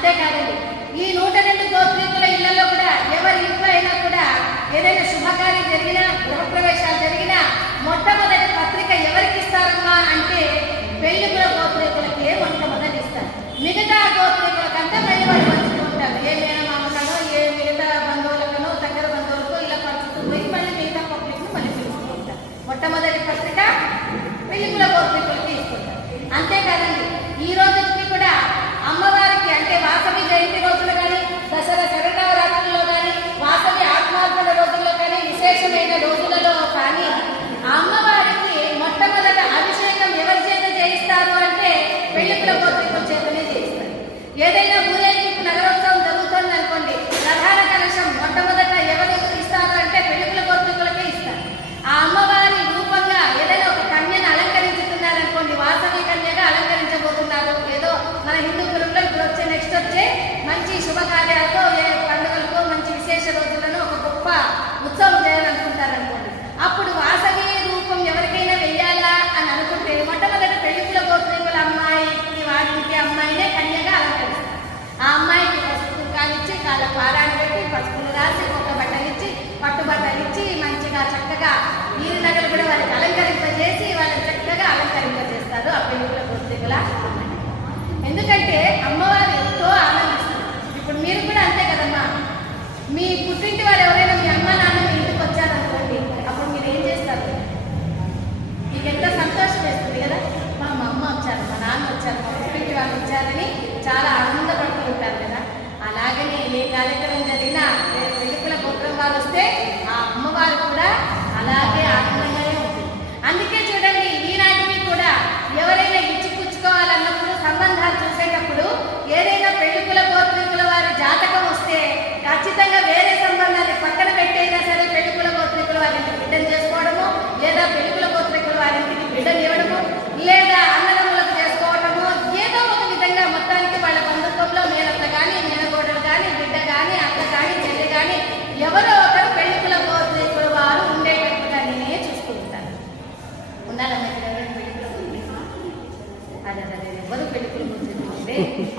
manteca గొప్ప ఉత్సవం చేయాలనుకుంటారనుకోండి. అప్పుడు వాసవి రూపం ఎవరికైనా వెయ్యాలా అని అనుకుంటే మొట్టమొదట పెళ్ళిలో గోత్రీకుల అమ్మాయికి వాడింటి అమ్మాయినే కన్యగా అలంకరిస్తారు. ఆ అమ్మాయికి పసుపు కానిచ్చి కాళ్ళ పారాన్ని పెట్టి పసుపులు రాసి ఒక బట్టలిచ్చి పట్టు బట్టలిచ్చి మంచిగా చక్కగా నీరు నగలు కూడా వారికి అలంకరింపజేసి వాళ్ళని చక్కగా అలంకరింపజేస్తారు ఆ పెళ్ళికుల గోత్రీకుల ఎందుకంటే అమ్మవారు ఎంతో ఆనందిస్తుంది ఇప్పుడు మీరు కూడా అంతే కదమ్మా. మీ పుట్టింటి వారు ఎవరైనా మీద దిన వెలుపుల గొప్పం వాళ్ళు వస్తే ఎవరో ఒకరు పెళ్ళికుల ఇప్పుడు వారు ఉండేటట్టుగా నేనే చూసుకుంటాను ఉండాలని దగ్గర అదే అదే ఎవరు పెళ్ళికుల గోత్రికులు ఉంటే?